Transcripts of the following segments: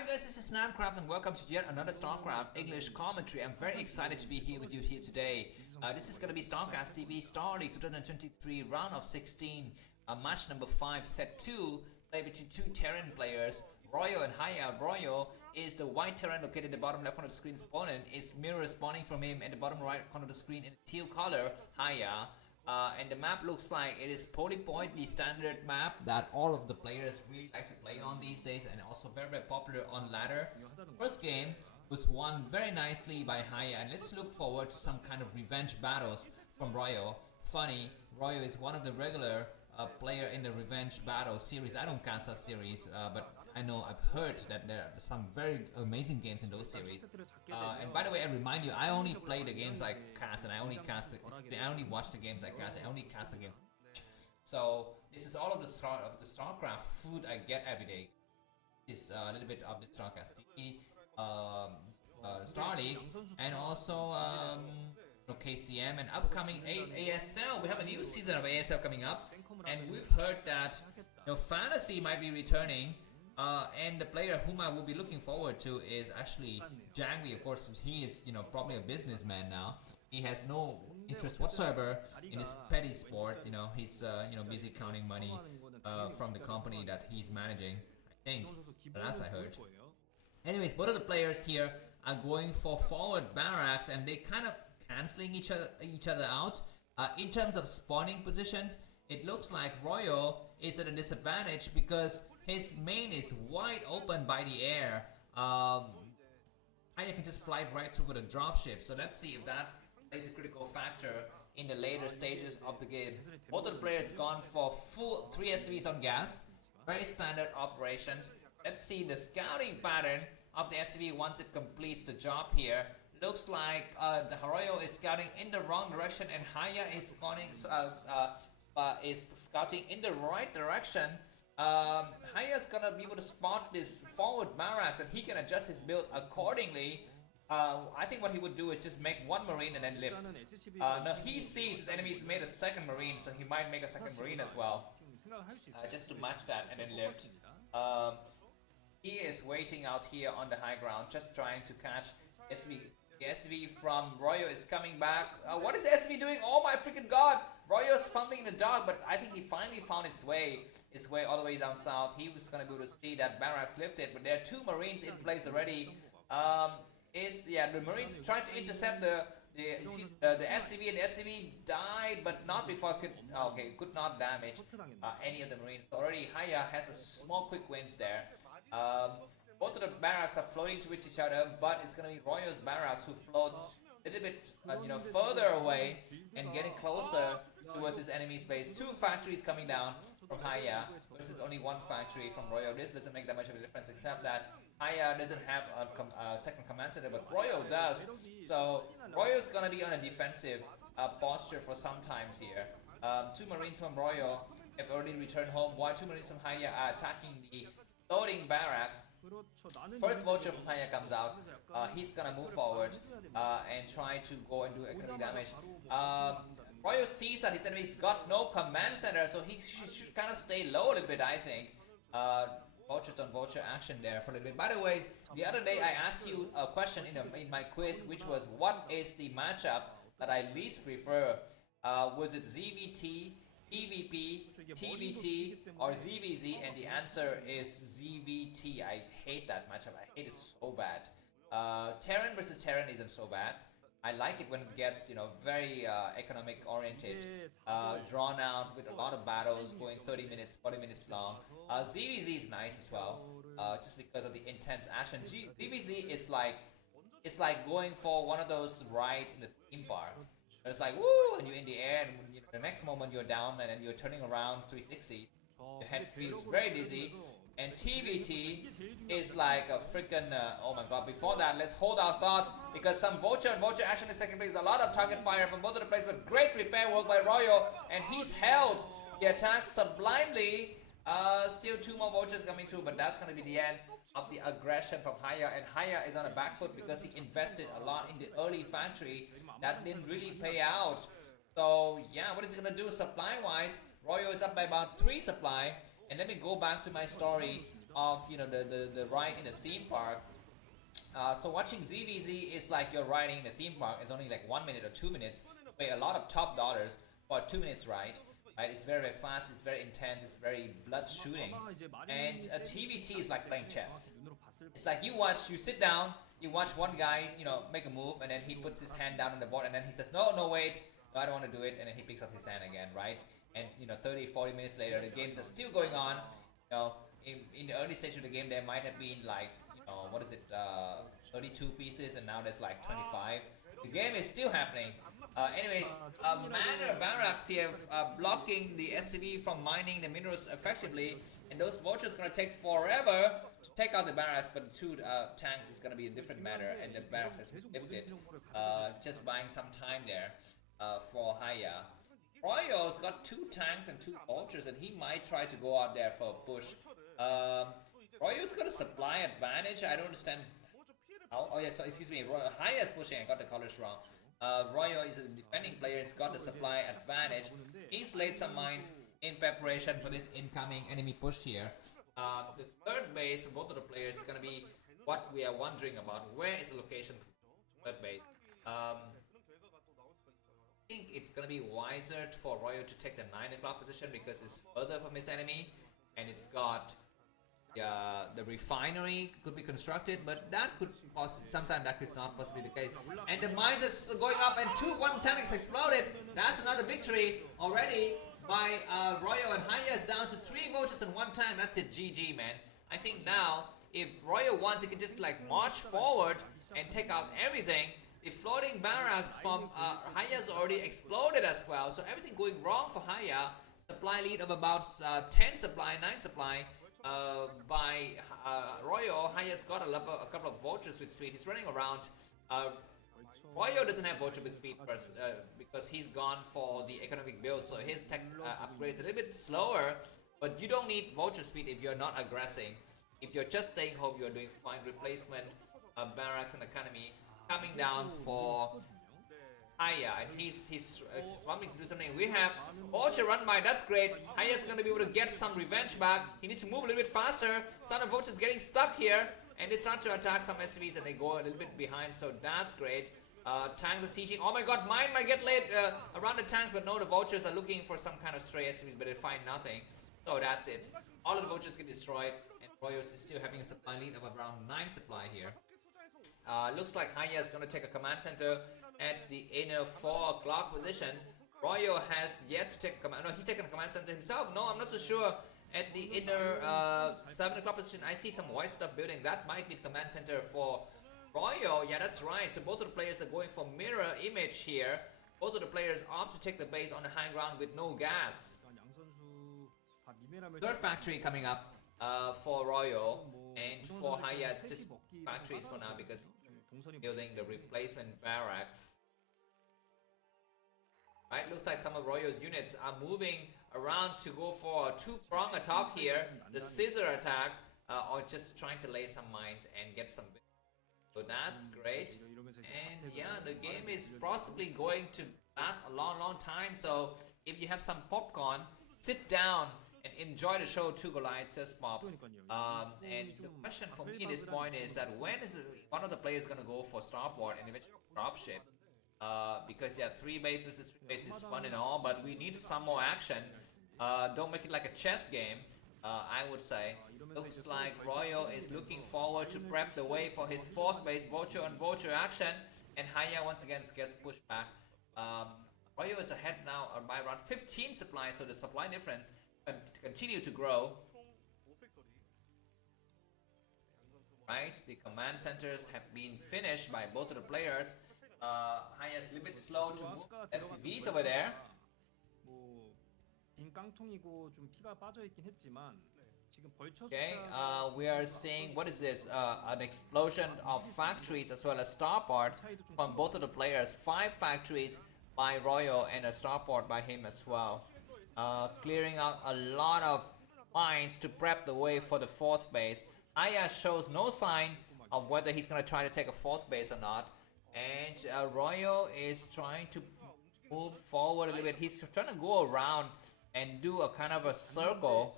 Hi guys, this is Starcraft and welcome to yet another Starcraft English commentary. I'm very excited to be here with you here today. This is going to be Starcraft TV Star League 2023 round of 16, match number 5, set 2, play between two Terran players, Royo and Hiya. Royo is the white Terran located in the bottom left corner of the screen's opponent, is mirror spawning from him at the bottom right corner of the screen in teal color, Hiya. And the map looks like it is Polypoid, the standard map that all of the players really like to play on these days, and also very popular on ladder. First game was won very nicely by Hiya, and let's look forward to some kind of revenge battles from Royo. Funny, Royo is one of the regular player in the revenge battle series. I don't cast that series, but I know I've heard that there are some very amazing games in those series. And by the way, I remind you, I only play the games I cast, and I only watch the games I cast. I only cast the games. So this is all of the Starcraft food I get every day. This a little bit of the Starcraft TV, Star League, and also KCM and upcoming ASL. We have a new season of ASL coming up, and we've heard that Fantasy might be returning. And the player whom I will be looking forward to is actually Jangly. Of course, he is probably a businessman now. He has no interest whatsoever in his petty sport. He's busy counting money from the company that he's managing, I think, last I heard. Anyways, both of the players here are going for forward barracks, and they kind of canceling each other out. In terms of spawning positions, it looks like Royo is at a disadvantage because his main is wide open by the air. Hiya can just fly right through with a dropship. So let's see if that plays a critical factor in the later stages of the game. Both of the players gone for full 3 SCVs on gas. Very standard operations. Let's see the scouting pattern of the SCV once it completes the job here. Looks like the Royo is scouting in the wrong direction, and Hiya is scouting in the right direction. Hiya's gonna be able to spot this forward barracks, and he can adjust his build accordingly. I think what he would do is just make one marine and then lift. Now he sees his enemies made a second marine, so he might make a second marine as well, just to match that and then lift. He is waiting out here on the high ground, just trying to catch SV. The SV from Royo is coming back. What is SV doing? Oh my freaking god! Royo's fumbling in the dark, but I think he finally found his way all the way down south. He was gonna be able to see that barracks lifted, but there are two marines in place already. The marines tried to intercept the SCV, and the SCV died, but not before could not damage any of the marines. So already Hiya has a small quick wins there. Both of the barracks are floating towards each other, but it's gonna be Royo's barracks who floats a little bit further away and getting closer towards his enemy's base. Two factories coming down from Hiya. This is only one factory from Royo. This doesn't make that much of a difference, except that Hiya doesn't have a second command center, but Royo does. So Royo's gonna be on a defensive posture for some times here. Two marines from Royo have already returned home, while two marines from Hiya are attacking the floating barracks. First vulture from Hiya comes out. He's gonna move forward and try to go and do economic damage. Royo sees that his enemy's got no command center, so he should kind of stay low a little bit, I think. Vultures on vulture action there for a little bit. By the way, the other day I asked you a question in my quiz, which was, what is the matchup that I least prefer? Was it ZVT, PvP, TvT, or ZVZ? And the answer is ZVT. I hate that matchup. I hate it so bad. Terran versus Terran isn't so bad. I like it when it gets, very economic oriented, drawn out with a lot of battles going 30 minutes, 40 minutes long. ZVZ is nice as well, just because of the intense action. ZVZ is like going for one of those rides in the theme park. It's like woo, and you're in the air, and the next moment you're down, and then you're turning around 360. Your head feels very dizzy. And TvT is like a freaking oh my god. Before that, let's hold our thoughts, because some vulture and vulture action in second place. A lot of target fire from both of the players, but great repair work by Royo, and he's held the attack sublimely. Still two more vultures coming through, but that's gonna be the end of the aggression from Hiya, and Hiya is on a back foot because he invested a lot in the early factory that didn't really pay out. So yeah, what is he gonna do supply wise? Royo is up by about 3 supply. And let me go back to my story of the ride in the theme park. So watching ZVZ is like you're riding in a theme park. It's only like 1 minute or 2 minutes. Pay a lot of top dollars for a 2 minutes ride. Right? It's very, very fast. It's very intense. It's very blood shooting. And TvT is like playing chess. It's like you sit down, you watch one guy, make a move, and then he puts his hand down on the board, and then he says, no, wait, no, I don't want to do it, and then he picks up his hand again, right? And 30, 40 minutes later, the games are still going on. In the early stage of the game, there might have been like, 32 pieces, and now there's like 25. The game is still happening. Anyways, Manor Barracks here blocking the SCV from mining the minerals effectively, and those vultures gonna take forever to take out the barracks, but the two tanks is gonna be a different matter, and the barracks has lifted. Just buying some time there for Hiya. Royo's got 2 tanks and 2 vultures, and he might try to go out there for a push. Royo's got a supply advantage. I don't understand how. Oh yeah, so excuse me. Hiya's pushing. I got the colors wrong. Royo is a defending player. He's got the supply advantage. He's laid some mines in preparation for this incoming enemy push here. The third base for both of the players is gonna be what we are wondering about. Where is the location for third base? I think it's gonna be wiser for Royo to take the 9 o'clock position because it's further from his enemy, and it's got the refinery could be constructed, but that could sometimes that is not possibly the case. And the mines are going up, and 1 tanks exploded. That's another victory already by Royo, and Hiya is down to 3 vultures and 1 tank. That's it, GG, man. I think now if Royo wants, he can just like march forward and take out everything. The floating barracks from Hiya's already exploded as well, so everything going wrong for Hiya. Supply lead of about 10 supply, 9 supply. By Royo. Hiya's got a couple of vultures with speed. He's running around. Royo doesn't have vulture with speed first because he's gone for the economic build, so his tech upgrades a little bit slower, but you don't need vulture speed if you're not aggressing. If you're just staying home, you're doing fine. Replacement barracks and economy coming down for Hiya, and he's wanting to do something. We have vulture run by, that's great. Hiya's gonna be able to get some revenge back. He needs to move a little bit faster. Some of the vultures getting stuck here, and they start to attack some SCVs, and they go a little bit behind, so that's great. Tanks are sieging. Oh my god, mine might get laid around the tanks, but no, the vultures are looking for some kind of stray SCVs, but they find nothing. So that's it. All of the vultures get destroyed, and Royos is still having a supply lead of around 9 supply here. Looks like Hiya is gonna take a command center at the inner 4 o'clock position. Royo has yet to take a command. No, he's taken a command center himself. No, I'm not so sure. At the inner 7 o'clock position, I see some white stuff building. That might be the command center for Royo. Yeah, that's right. So both of the players are going for mirror image here. Both of the players opt to take the base on the high ground with no gas. Third factory coming up for Royo, and for Hiya it's just factories for now because building the replacement barracks. Right, looks like some of Royo's units are moving around to go for a 2-prong attack here, the scissor attack, or just trying to lay some mines and get some. So that's great, and yeah, the game is possibly going to last a long time. So if you have some popcorn, sit down and enjoy the show. 2 Goliath just pops. And the question for me at this point is that when is one of the players gonna go for starport and eventually dropship? Because yeah, 3 base versus 3 base is fun and all, but we need some more action. Don't make it like a chess game, I would say. Looks like Royo is looking forward to prep the way for his 4th base, vulture on vulture action, and Hiya once again gets pushed back. Royo is ahead now by around 15 supplies, so the supply difference continue to grow. Right, the command centers have been finished by both of the players. Hiya's a little bit slow to move SCVs over there. Okay, we are seeing, what is this? An explosion of factories as well as starport from both of the players. 5 factories by Royo and a starport by him as well. Clearing out a lot of mines to prep the way for the 4th base. Hiya shows no sign of whether he's going to try to take a 4th base or not. And Royo is trying to move forward a little bit. He's trying to go around and do a kind of a circle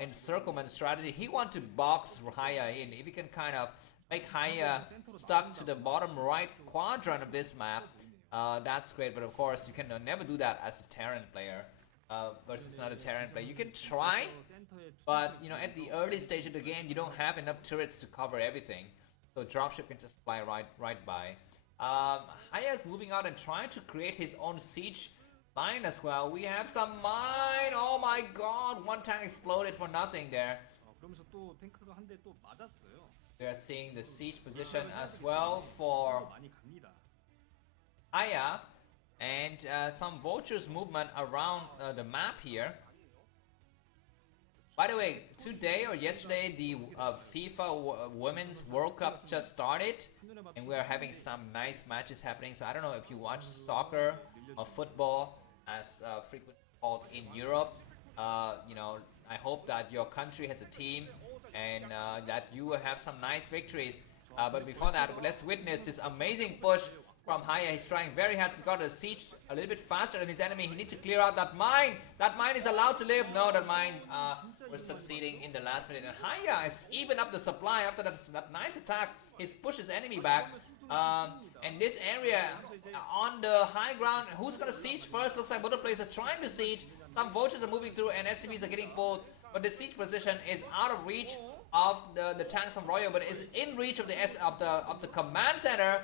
encirclement strategy. He wants to box Hiya in. If he can kind of make Hiya stuck to the bottom right quadrant of this map, that's great. But of course, you can never do that as a Terran player versus another Terran player. You can try, but you know, at the early stage of the game, you don't have enough turrets to cover everything. So dropship can just fly right by. Hiya's moving out and trying to create his own siege line as well. We have some mine. Oh my god, one tank exploded for nothing there. We are seeing the siege position as well for Hiya, and some vultures movement around the map here. By the way, today or yesterday, the FIFA Women's World Cup just started, and we are having some nice matches happening. So I don't know if you watch soccer or football, as frequently called in Europe. You know, I hope that your country has a team and that you will have some nice victories. But before that, let's witness this amazing push from Hiya. He's trying very hard. He's got a siege a little bit faster than his enemy. He needs to clear out that mine. That mine is allowed to live. No, that mine was succeeding in the last minute. And Hiya has even up the supply after that nice attack. He's pushed his enemy back. And this area on the high ground, who's going to siege first? Looks like both players are trying to siege. Some vultures are moving through and SCVs are getting pulled. But the siege position is out of reach of the tanks from Royal, but is in reach of the command center.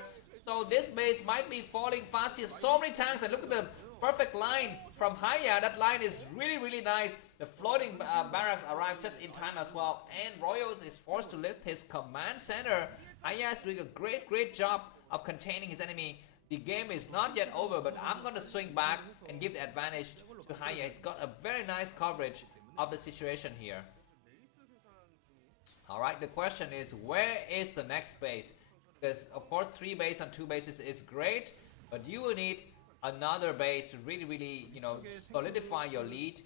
So this base might be falling fast here. So many tanks, and look at the perfect line from Hiya. That line is really nice. The floating barracks arrived just in time as well, and Royal is forced to lift his command center. Hiya is doing a great job of containing his enemy. The game is not yet over, but I'm gonna swing back and give the advantage to Hiya. He's got a very nice coverage of the situation here. Alright, the question is, where is the next base? Because of course 3 base and 2 bases is great, but you will need another base to really, you know, solidify your lead.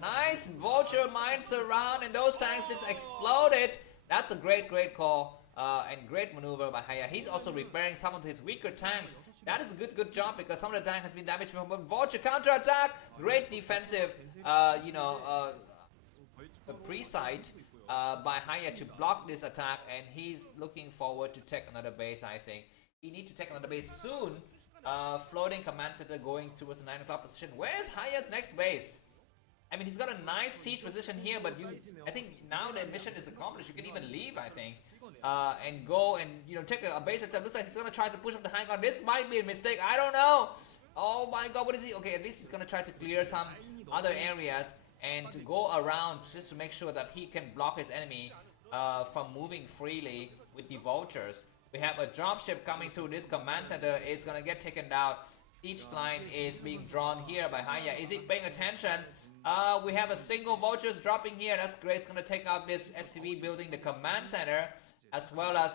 Nice vulture mines around, and those tanks just exploded. That's a great call and great maneuver by Hiya. He's also repairing some of his weaker tanks. That is a good job, because some of the tank has been damaged from vulture counter attack. Great defensive, you know, pre-sight by Hiya to block this attack, and he's looking forward to take another base. I think he needs to take another base soon. Floating command center going towards the 9 o'clock position. Where's Hiya's next base? I mean, he's got a nice siege position here, but I think now the mission is accomplished. You can even leave, I think, and go and, you know, take a base itself. Looks like he's gonna try to push up the high ground. This might be a mistake. I don't know. Oh my god, what is he? Okay, at least he's gonna try to clear some other areas and to go around just to make sure that he can block his enemy from moving freely with the vultures. We have a dropship coming through. This command center is gonna get taken down. Each line is being drawn here by Hiya. Is he paying attention? We have a single vultures dropping here. That's great. It's gonna take out this SCV building the command center, as well as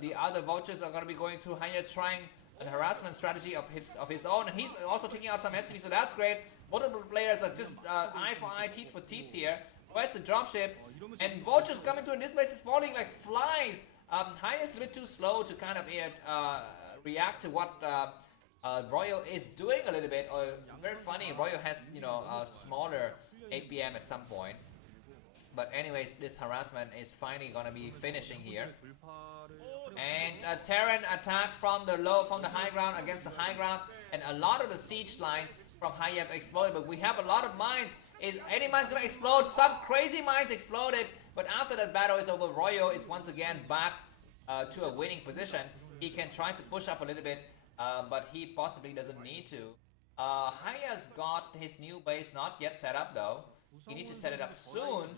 the other vultures are gonna be going through. Hiya trying a harassment strategy of his own, and he's also taking out some SCV, so that's great. Multiple players are just eye for eye, teeth for teeth here. Where's the dropship? And vultures coming through, and this base is falling like flies. Hiya is a bit too slow to kind of react to what Royal is doing a little bit. Very funny, Royal has, you know, a smaller APM at some point. But anyways, this harassment is finally gonna be finishing here. And a Terran attack from the high ground against the high ground, and a lot of the siege lines from Hiya have exploded. But we have a lot of mines. Is any mine gonna explode? Some crazy mines exploded. But after that battle is over, Royal is once again back to a winning position. He can try to push up a little bit, but he possibly doesn't need to. Hiya's got his new base not yet set up though. He needs to set it up soon.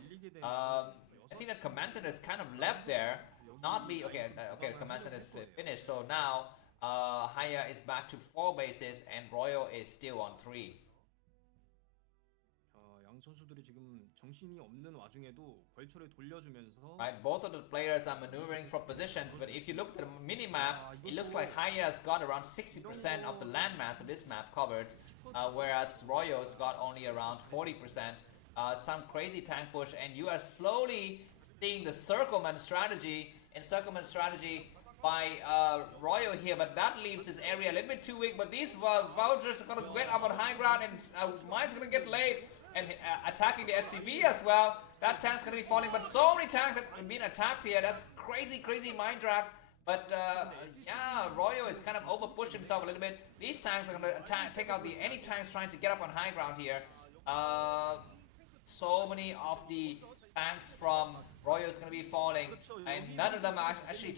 I think that command center is kind of left there. Okay, the command center is finished. So now Hiya is back to 4 bases, and Royal is still on 3. Right, both of the players are maneuvering from positions, but if you look at the mini-map, it looks like Hiya's got around 60% of the landmass of this map covered, whereas Royal's got only around 40%. Some crazy tank push, and you are slowly seeing the encirclement strategy by Royal here, but that leaves this area a little bit too weak. But these vultures are gonna get up on high ground, and mine's gonna get laid, and attacking the SCV as well. That tank's gonna be falling, but so many tanks have been attacked here. That's crazy mind drag. But yeah, Royo is kind of over pushed himself a little bit. These tanks are gonna take out any tanks trying to get up on high ground here. So many of the tanks from Royo is gonna be falling, and none of them are actually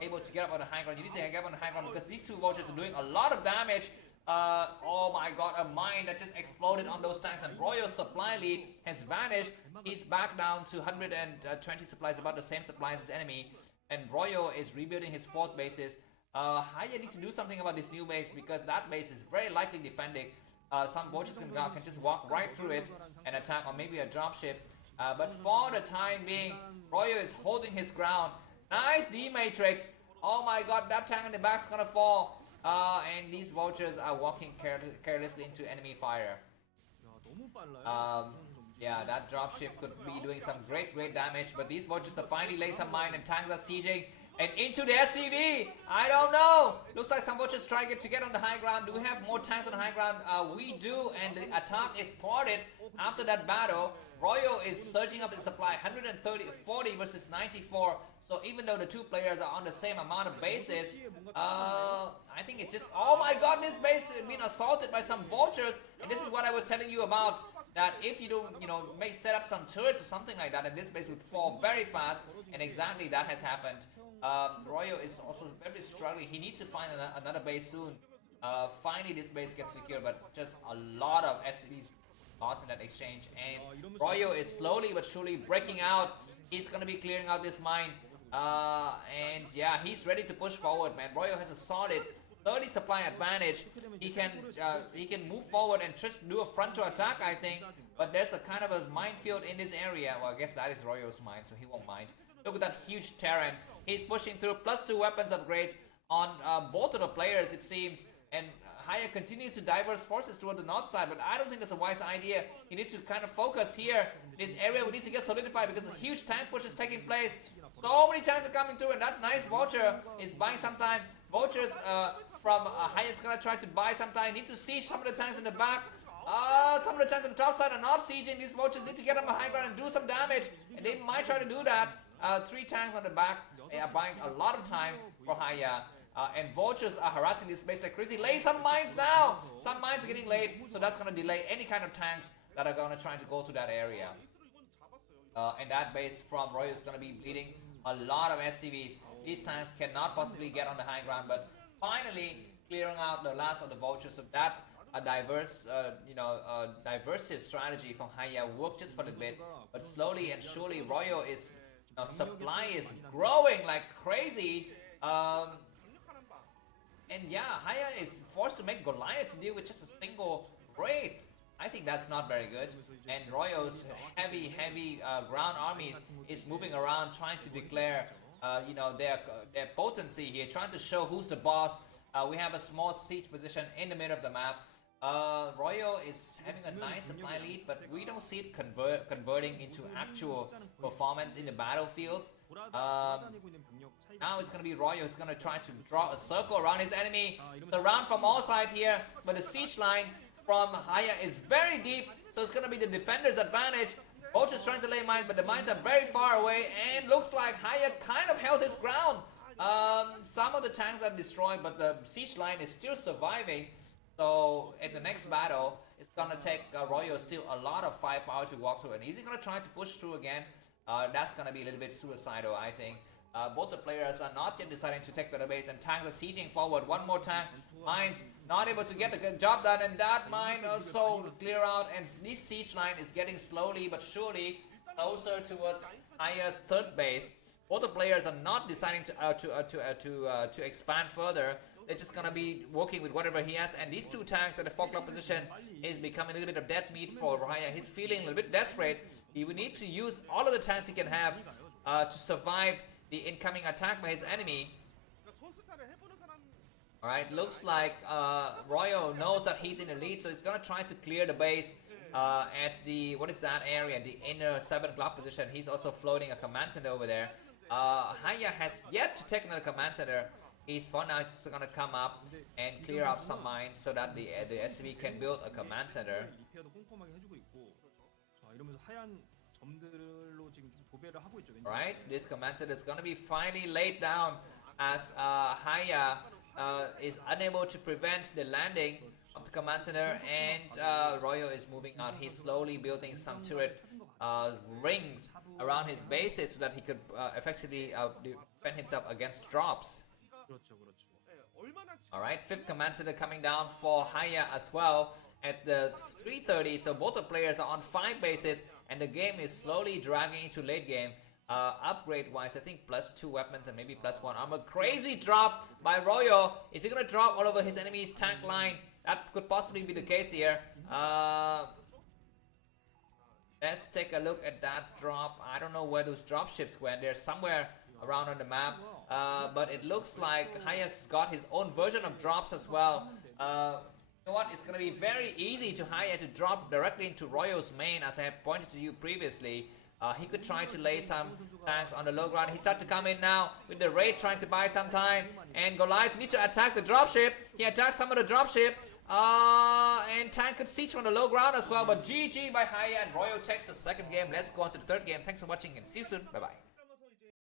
able to get up on the high ground. You need to get up on the high ground because these two vultures are doing a lot of damage. Oh my god, a mine that just exploded on those tanks, and Royo's supply lead has vanished. He's back down to 120 supplies, about the same supplies as enemy, and Royo is rebuilding his 4th bases. Hiya needs to do something about this new base because that base is very likely defending. Some vultures can just walk right through it and attack, or maybe a dropship. But for the time being, Royo is holding his ground. Nice D-Matrix. Oh my god, that tank in the back is gonna fall. And these vultures are walking carelessly into enemy fire. Yeah, that dropship could be doing some great damage, but these vultures are finally laying some mine, and tanks are sieging. And into the SCV! I don't know! Looks like some vultures try to get on the high ground. Do we have more tanks on the high ground? We do, and the attack is thwarted after that battle. Royo is surging up his supply, 40 versus 94. So even though the two players are on the same amount of bases, I think it's just... Oh my god, this base is being assaulted by some vultures. And this is what I was telling you about. That if you don't, set up some turrets or something like that, and this base would fall very fast. And exactly that has happened. Royo is also very struggling. He needs to find another base soon. Finally this base gets secured, but just a lot of SCVs lost in that exchange. And Royo is slowly but surely breaking out. He's gonna be clearing out this mine. And yeah, he's ready to push forward, man. Royo has a solid 30 supply advantage. He can move forward and just do a frontal attack, I think. But there's a kind of a minefield in this area. Well, I guess that is Royo's mine, so he won't mind. Look at that huge Terran. He's pushing through, +2 weapons upgrade on both of the players, it seems. And Hiya continues to diverse forces toward the north side, but I don't think that's a wise idea. He needs to kind of focus here. This area we need to get solidified because a huge tank push is taking place. So many tanks are coming through, and that nice vulture is buying some time. Vultures from Hiya is gonna try to buy some time. Need to siege some of the tanks in the back. Some of the tanks on the top side are not sieging. These vultures need to get on the high ground and do some damage, and they might try to do that. 3 tanks on the back. They are buying a lot of time for Hiya. And vultures are harassing this base like crazy. Lay some mines now! Some mines are getting laid, so that's gonna delay any kind of tanks that are gonna try to go to that area. And that base from Royo is gonna be bleeding a lot of SCVs. These tanks cannot possibly get on the high ground, but finally clearing out the last of the vultures. So that diversive strategy from Hiya worked just for a little bit, but slowly and surely Royo is supply is growing like crazy. And yeah, Hiya is forced to make Goliath to deal with just a single Wraith. I think that's not very good. And Royo's heavy ground armies is moving around trying to declare their potency here, trying to show who's the boss. We have a small siege position in the middle of the map. Royo is having a nice supply lead, but we don't see it converting into actual performance in the battlefields. Now it's going to be Royo who's going to try to draw a circle around his enemy, surround from all sides here, but the siege line from Hiya is very deep, so it's going to be the defender's advantage. Vulture's trying to lay mines, but the mines are very far away, and looks like Hiya kind of held his ground. Some of the tanks are destroyed, but the siege line is still surviving. So in the next battle, it's gonna take Royo still a lot of firepower to walk through, and is he gonna try to push through again? That's gonna be a little bit suicidal, I think. Both the players are not yet deciding to take the base, and tanks are sieging forward. One more tank, mines not able to get the job done, and that mine also clear out, and this siege line is getting slowly but surely closer towards Hiya's 3rd base. Both the players are not deciding to expand further. They're just gonna be working with whatever he has, and these 2 tanks at the 4 o'clock position is becoming a little bit of dead meat for Hiya. He's feeling a little bit desperate. He will need to use all of the tanks he can have to survive the incoming attack by his enemy. Alright, looks like Royo knows that he's in the lead, so he's gonna try to clear the base at the, what is that area, the inner 7 o'clock position. He's also floating a command center over there. Hiya has yet to take another command center. He's for now just gonna come up and clear up some mines so that the SCV can build a command center. 이러면서 하얀 점들로 지금 좀 도배를 하고 있죠. 왠지. Right, this command center is gonna be finally laid down as Hiya is unable to prevent the landing of the command center, and Royo is moving out. He's slowly building some turret rings around his bases so that he could effectively defend himself against drops. 그렇죠, 그렇죠. Alright, 5th command center coming down for Hiya as well at the 3:30. So both the players are on 5 bases, and the game is slowly dragging into late game. Upgrade wise, I think +2 weapons and maybe +1 armor. Crazy drop by Royo. Is he gonna drop all over his enemy's tank line? That could possibly be the case here. Let's take a look at that drop. I don't know where those drop ships went. They're somewhere around on the map, but it looks like Hiya's got his own version of drops as well. You know what? It's gonna be very easy to Hiya to drop directly into Royo's main, as I have pointed to you previously. He could try to lay some tanks on the low ground. He started to come in now with the raid trying to buy some time, and Goliath need to attack the dropship. He attacked some of the dropship. And tank could siege from the low ground as well, but GG by Hiya, and Royo takes the second game. Let's go on to the third game. Thanks for watching and see you soon. Bye bye.